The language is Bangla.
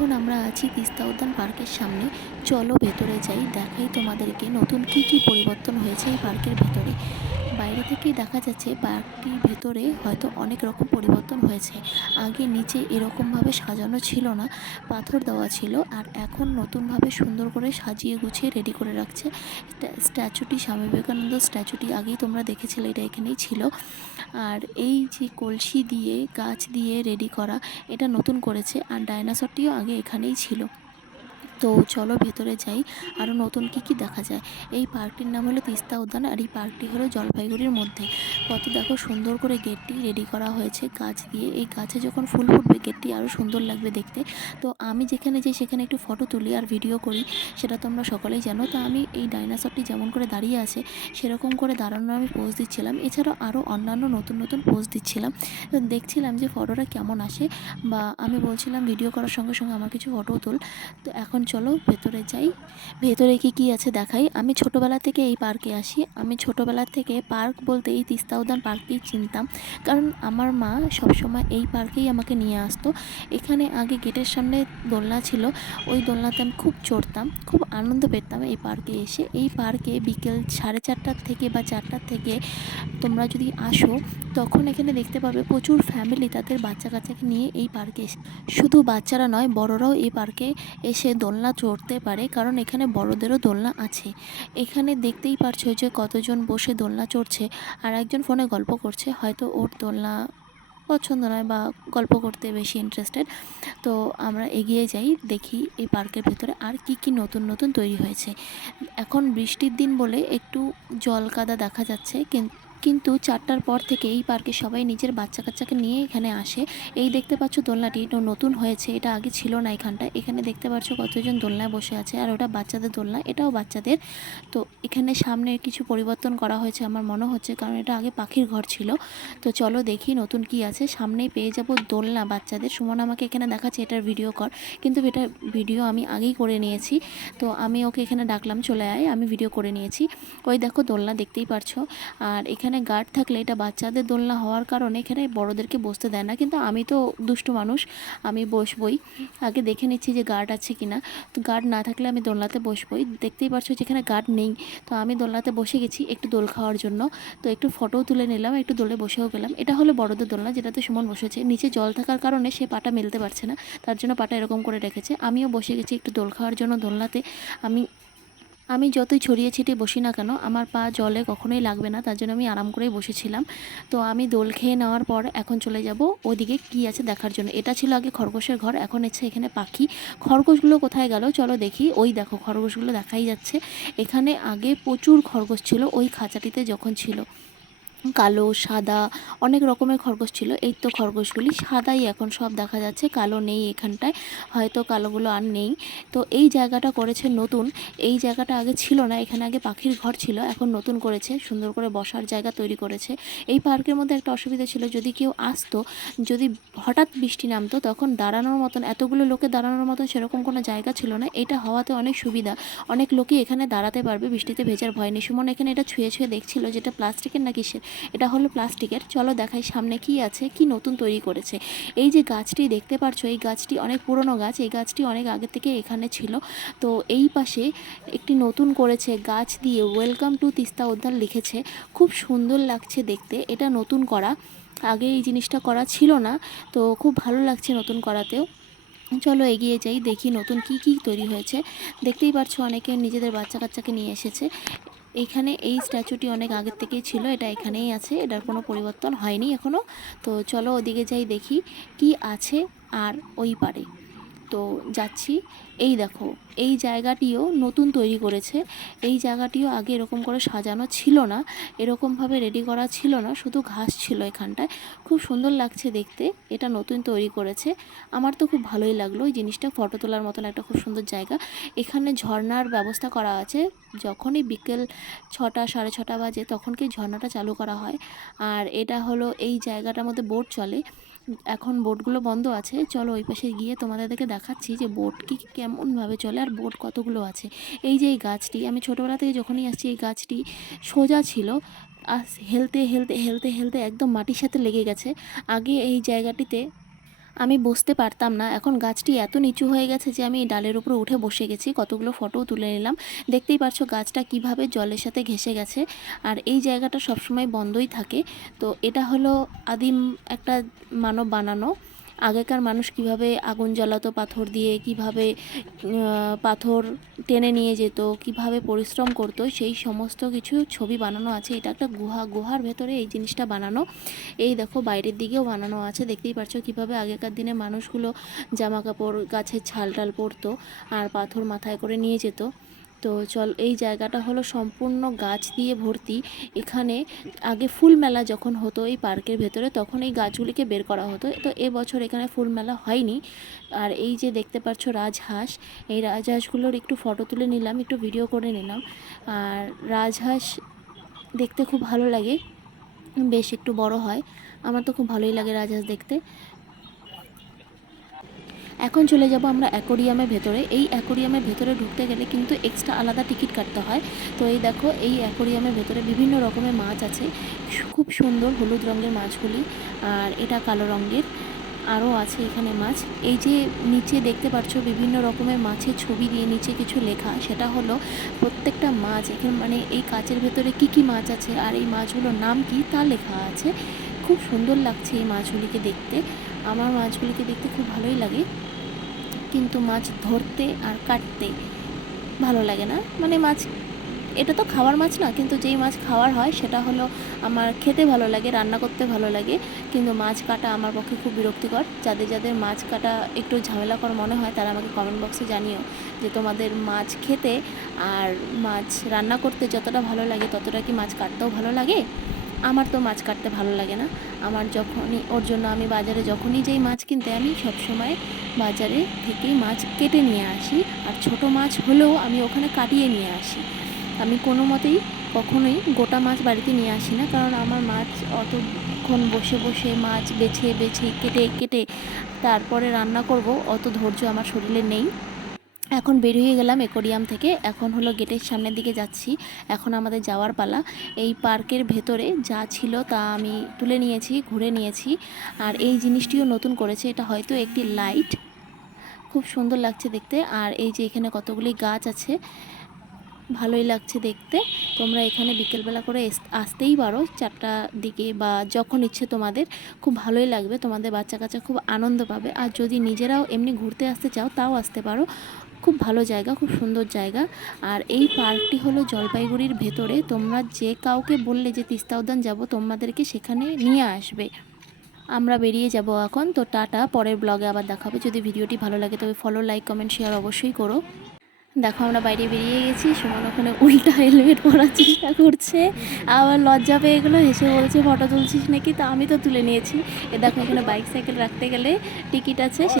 এখন আমরা আছি তিস্তা উদ্যান পার্কের সামনে। চলো ভেতরে যাই, দেখাই তোমাদেরকে নতুন কি কি পরিবর্তন হয়েছে এই পার্কের ভেতরে। বাইরে থেকেই দেখা যাচ্ছে পার্কটির ভেতরে হয়তো অনেক রকম পরিবর্তন হয়েছে। আগে নিচে এরকমভাবে সাজানো ছিল না, পাথর দেওয়া ছিল আর এখন নতুনভাবে সুন্দর করে সাজিয়ে গুছিয়ে রেডি করে রাখছে। স্ট্যা- স্ট্যাচুটি, স্বামী বিবেকানন্দ স্ট্যাচুটি আগেই তোমরা দেখেছিলে, এটা এখানেই ছিল। আর এই যে কলসি দিয়ে, গাছ দিয়ে রেডি করা, এটা নতুন করেছে আর ডাইনোসরটিও আগে এখানেই ছিল। তো চলো ভেতরে যাই। আরও নতুন কি কি দেখা যায়? এই পার্কটির নাম হলো তিস্তা উদ্যান আর এই পার্কটি হলো জলপাইগুড়ির মধ্যে। কত দেখো সুন্দর করে গেটটি রেডি করা হয়েছে গাছ দিয়ে। এই গাছে যখন ফুল ফুটবে গেটটি আরও সুন্দর লাগবে দেখতে। তো আমি যেখানে যাই সেখানে একটু ফটো তুলি আর ভিডিও করি। সেটা তোমরা সকলেই জানো। তো আমি এই ডাইনোসরটি যেমন করে দাঁড়িয়ে আছে, সেরকম করে দাঁড়ানোর আমি পোজ দিচ্ছিলাম। এছাড়াও আরও অন্যান্য নতুন নতুন পোজ দিচ্ছিলাম। দেখছিলাম যে ফটোটা কেমন আসে বা আমি বলছিলাম ভিডিও করার সঙ্গে সঙ্গে আমার কিছু ফটো তোল। তো এখন চলো ভেতরে যাই। ভেতরে কি কি আছে দেখাই। আমি ছোটোবেলা থেকে এই পার্কে আসি। আমি ছোটোবেলা থেকে পার্ক বলতে এই তিস্তা উদ্যান পার্কেই চিনতাম। কারণ আমার মা সবসময় এই পার্কেই আমাকে নিয়ে আসতো। এখানে আগে গেটের সামনে দোলনা ছিল। ওই দোলনাতে আমি খুব চড়তাম, খুব আনন্দ পেতাম এই পার্কে এসে। এই পার্কে বিকেল সাড়ে চারটার থেকে বা চারটার থেকে তোমরা যদি আসো, তখন এখানে দেখতে পাবে প্রচুর ফ্যামিলি তাদের বাচ্চা কাচ্চাকে নিয়ে এই পার্কে এসে। শুধু বাচ্চারা নয়, বড়রাও এই পার্কে এসে দোলনা চড়তে পারে, কারণ এখানে বড়দেরও দোলনা আছে। এখানে দেখতেই পারছ যে কতজন বসে দোলনা চড়ছে, আর একজন ফোনে গল্প করছে, হয়তো ওর দোলনা পছন্দ নয় বা গল্প করতে বেশি ইন্টারেস্টেড তো আমরা এগিয়ে যাই, দেখি এই পার্কের ভেতরে আর কি কি নতুন নতুন তৈরি হয়েছে। এখন বৃষ্টির দিন বলে একটু জল কাদা দেখা যাচ্ছে, কিন- কিন্তু চারটার পর থেকে এই পার্কে সবাই নিজের বাচ্চা কাচ্চাকে নিয়ে এখানে আসে। এই দেখতে পাচ্ছ দোলনাটি নতুন হয়েছে, এটা আগে ছিল না এখানটায় এখানে দেখতে পাচ্ছ কতজন দোলনায় বসে আছে, আর ওটা বাচ্চাদের দোলনা, এটাও বাচ্চাদের। তো এখানে সামনে কিছু পরিবর্তন করা হয়েছে আমার মনে হচ্ছে, কারণ এটা আগে পাখির ঘর ছিল। তো চলো দেখি নতুন কি আছে। সামনেই পেয়ে যাব দোলনা বাচ্চাদের। সুমন আমাকে এখানে দেখাচ্ছে, এটার ভিডিও কর। কিন্তু এটা ভিডিও আমি আগেই করে নিয়েছি। তো আমি ওকে এখানে ডাকলাম, চলে আয়, আমি ভিডিও করে নিয়েছি। ওই দেখো দোলনা, দেখতেই পারছ। আর এখানে গার্ড থাকলে এটা বাচ্চাদের দোলনা হওয়ার কারণে এখানে বড়দেরকে বসতে দেয় না। কিন্তু আমি তো দুষ্টু মানুষ, আমি বসবই। আগে দেখে নিচ্ছি যে গার্ড আছে কি না তো গার্ড না থাকলে আমি দোলনাতে বসবই। দেখতেই পারছ যেখানে গার্ড নেই। তো আমি দোলনাতে বসে গেছি একটু দোল খাওয়ার জন্য। তো একটু ফটোও তুলে নিলাম, একটু দোলে বসেও গেলাম। এটা হলো বড়দের দোলনা যেটাতে সুমন বসেছে। নিচে জল থাকার কারণে সে পাটা মেলতে পারছে না। তার জন্য পাটা এরকম করে রেখেছে। আমিও বসে গেছি একটু দোল খাওয়ার জন্য দোলনাতে। আমি আমি যতই ছড়িয়ে ছিটিয়ে বসি না কেন, আমার পা জলে কখনোই লাগবে না, তার জন্য আমি আরাম করেই বসেছিলাম। তো আমি দোল খেয়ে নেওয়ার পর এখন চলে যাব ওদিকে কি আছে দেখার জন্য। এটা ছিল আগে খরগোশের ঘর, এখন হচ্ছে এখানে পাখি। খরগোশগুলো কোথায় গেল? চলো দেখি। ওই দেখো, খরগোশগুলো দেখাই যাচ্ছে। এখানে আগে প্রচুর খরগোশ ছিল, ওই খাঁচাটিতে যখন ছিল। কালো, সাদা, অনেক রকমের খরগোশ ছিল। এই তো খরগোশগুলি সাদাই এখন সব দেখা যাচ্ছে। কালো নেই এখানটায়, হয়তো কালোগুলো আর নেই। তো এই জায়গাটা করেছে নতুন। এই জায়গাটা আগে ছিল না, এখানে আগে পাখির ঘর ছিল, এখন নতুন করেছে, সুন্দর করে বসার জায়গা তৈরি করেছে। এই পার্কের মধ্যে একটা অসুবিধা ছিল, যদি কেউ আসতো, যদি হঠাৎ বৃষ্টি নামতো, তখন দাঁড়ানোর মতন, এতগুলো লোকে দাঁড়ানোর মতন সেরকম কোনো জায়গা ছিল না। এটা হওয়াতে অনেক সুবিধা। অনেক লোকই এখানে দাঁড়াতে পারবে, বৃষ্টিতে ভেজার ভয় নেই। সুমন এখানে এটা ছুঁয়ে ছুঁয়ে দেখছিল যেটা প্লাস্টিকের না কিসের। এটা হলো প্লাস্টিকের। চলো দেখাই সামনে কি আছে, কি নতুন তৈরি করেছে। এই যে গাছটি দেখতে পারছ, এই গাছটি অনেক পুরনো গাছ, এই গাছটি অনেক আগে থেকে এখানে ছিল। তো এই পাশে একটি নতুন করেছে গাছ দিয়ে ওয়েলকাম টু তিস্তা উদ্যান লিখেছে। খুব সুন্দর লাগছে দেখতে, এটা নতুন করা। আগে এই জিনিসটা করা ছিল না, তো খুব ভালো লাগছে নতুন করাতেও। চলো এগিয়ে যাই, দেখি নতুন কি কি তৈরি হয়েছে। দেখতেই পারছ অনেকে নিজেদের বাচ্চা কাচ্চাকে নিয়ে এসেছে। এখানে এই স্ট্যাচুটি অনেক আগের থেকেই ছিল, এটা এখানেই আছে, এটার কোনো পরিবর্তন হয়নি এখনও তো চলো ওদিকে যাই দেখি কি আছে আর ওই পারে। তো যাচ্ছি। এই দেখো, এই জায়গাটিও নতুন তৈরি করেছে। এই জায়গাটিও আগে এরকম করে সাজানো ছিল না এরকমভাবে রেডি করা ছিল না, শুধু ঘাস ছিল এখানটায়। খুব সুন্দর লাগছে দেখতে, এটা নতুন তৈরি করেছে। আমার তো খুব ভালোই লাগল, এই জিনিসটা ফটো তোলার মতন একটা খুব সুন্দর জায়গা। এখানে ঝর্ণার ব্যবস্থা করা আছে, যখনই বিকেল ছটা, সাড়ে ছটা বাজে, তখন কি ঝর্ণাটা চালু করা হয়। আর এটা হলো এই জায়গাটার মধ্যে বোট চলে। এখন বোটগুলো বন্ধ আছে, চলো ওই পাশে গিয়ে তোমাদেরকে দেখাচ্ছি যে বোট কি কেমনভাবে চলে আর বোট কতগুলো আছে। এই যে এই গাছটি, আমি ছোটোবেলা থেকে যখনই আসছি এই গাছটি সোজা ছিল আর হেলতে হেলতে হেলতে হেলতে একদম মাটির সাথে লেগে গেছে। আগে এই জায়গাটিতে আমি বসতে পারতাম না। এখন গাছটি এত নিচু হয়ে গেছে যে আমি ডালের উপরে উঠে বসে গেছি। কতগুলো ফটোও তুলে নিলাম। দেখতেই পারছ গাছটা কীভাবে জলের সাথে ঘেসে গেছে। আর এই জায়গাটা সবসময় বন্ধই থাকে। তো এটা হলো আদিম একটা মানব বানানো। আগেকার মানুষ কীভাবে আগুন জ্বালাতো, পাথর দিয়ে, কীভাবে পাথর টেনে নিয়ে যেত, কীভাবে পরিশ্রম করতো, সেই সমস্ত কিছু ছবি বানানো আছে। এটা একটা গুহা, গুহার ভেতরে এই জিনিসটা বানানো। এই দেখো, বাইরের দিকেও বানানো আছে। দেখতেই পাচ্ছ কীভাবে আগেকার দিনে মানুষগুলো জামা কাপড় গাছের ছাল টাল পরতো আর পাথর মাথায় করে নিয়ে যেত। তো চল, এই জায়গাটা হলো সম্পূর্ণ গাছ দিয়ে ভর্তি। এখানে আগে ফুল মেলা যখন হতো এই পার্কের ভেতরে, তখন এই গাছগুলিকে বের করা হতো। তো এবছর এখানে ফুল মেলা হয়নি। আর এই যে দেখতে পাচ্ছ রাজহাঁস, এই রাজহাঁসগুলোর একটু ফটো তুলে নিলাম, একটু ভিডিও করে নিলাম। আর রাজহাঁস দেখতে খুব ভালো লাগে, বেশ একটু বড় হয়। আমার তো খুব ভালোই লাগে রাজহাঁস দেখতে। এখন চলে যাব আমরা অ্যাকোরিয়ামের ভেতরে। এই অ্যাকোরিয়ামের ভেতরে ঢুকতে গেলে কিন্তু এক্সট্রা আলাদা টিকিট কাটতে হয়। তো এই দেখো, এই অ্যাকোরিয়ামের ভেতরে বিভিন্ন রকমের মাছ আছে। খুব সুন্দর হলুদ রঙের মাছগুলি আর এটা কালো রঙের আরও আছে এখানে মাছ। এই যে নিচে দেখতে পাচ্ছ বিভিন্ন রকমের মাছের ছবি দিয়ে নিচে কিছু লেখা, সেটা হলো প্রত্যেকটা মাছ, এখানে মানে এই কাচের ভেতরে কি কি মাছ আছে আর এই মাছগুলোর নাম কি তা লেখা আছে। খুব সুন্দর লাগছে এই মাছগুলিকে দেখতে। আমার মাছগুলিকে দেখতে খুব ভালোই লাগে। কিন্তু মাছ ধরতে আর কাটতে ভালো লাগে না। মানে মাছ, এটা তো খাওয়ার মাছ না, কিন্তু যেই মাছ খাওয়ার হয় সেটা হলো আমার খেতে ভালো লাগে, রান্না করতে ভালো লাগে। কিন্তু মাছ কাটা আমার পক্ষে খুব বিরক্তিকর। যাদের যাদের মাছ কাটা একটু ঝামেলাকর মনে হয়, তারা আমাকে কমেন্ট বক্সে জানিও যে তোমাদের মাছ খেতে আর মাছ রান্না করতে যতটা ভালো লাগে, ততটা কি মাছ কাটতেও ভালো লাগে? আমার তো মাছ কাটতে ভালো লাগে না। আমার যখনই, ওর জন্য আমি বাজারে যখনই যেই মাছ কিনতে আমি সবসময় বাজারে থেকেই মাছ কেটে নিয়ে আসি। আর ছোট মাছ হলেও আমি ওখানে কাটিয়ে নিয়ে আসি। আমি কোনো মতেই কখনোই গোটা মাছ বাড়িতে নিয়ে আসি না। কারণ আমার মাছ অতক্ষণ বসে বসে মাছ বেছে বেছে কেটে কেটে তারপরে রান্না করব, অত ধৈর্য আমার শরীরে নেই। এখন বেরিয়ে গেলাম একোরিয়াম থেকে। এখন হলো গেটের সামনের দিকে যাচ্ছি। এখন আমাদের যাওয়ার পালা। এই পার্কের ভেতরে যা ছিল তা আমি তুলে নিয়েছি, ঘুরে নিয়েছি। আর এই জিনিসটিও নতুন করেছে। এটা হয়তো একটি লাইট। খুব সুন্দর লাগছে দেখতে। আর এই যে এখানে কতগুলি গাছ আছে, ভালোই লাগছে দেখতে। তোমরা এখানে বিকেলবেলা করে আসতেই পারো চারটা দিকে বা যখন ইচ্ছে তোমাদের। খুব ভালোই লাগবে। তোমাদের বাচ্চা কাচ্চা খুব আনন্দ পাবে। আর যদি নিজেরাও এমনি ঘুরতে আসতে চাও, তাও আসতে পারো। খুব ভালো জায়গা, খুব সুন্দর জায়গা। আর এই পার্কটি হলো জলপাইগুড়ির ভেতরে। তোমরা যে কাউকে বললে যে তিস্তা উদ্যান যাব, তোমাদেরকে সেখানে নিয়ে আসবে। আমরা বেরিয়ে যাব এখন। তো টাটা, পরের ব্লগে আবার দেখাবে যদি ভিডিওটি ভালো লাগে, তবে ফলো লাইক কমেন্ট শেয়ার অবশ্যই করো। দেখো, আমরা বাইরে বেরিয়ে গেছি। সুমন ওখানে উল্টা হেলমেট পরার চেষ্টা করছে। আবার লজ্জা পেয়ে গেলো, হেসে বলছে, ফটো তুলছিস নাকি? তা আমি তো তুলে নিয়েছি। এ দেখো, এখানে বাইক সাইকেল রাখতে গেলে টিকিট আছে।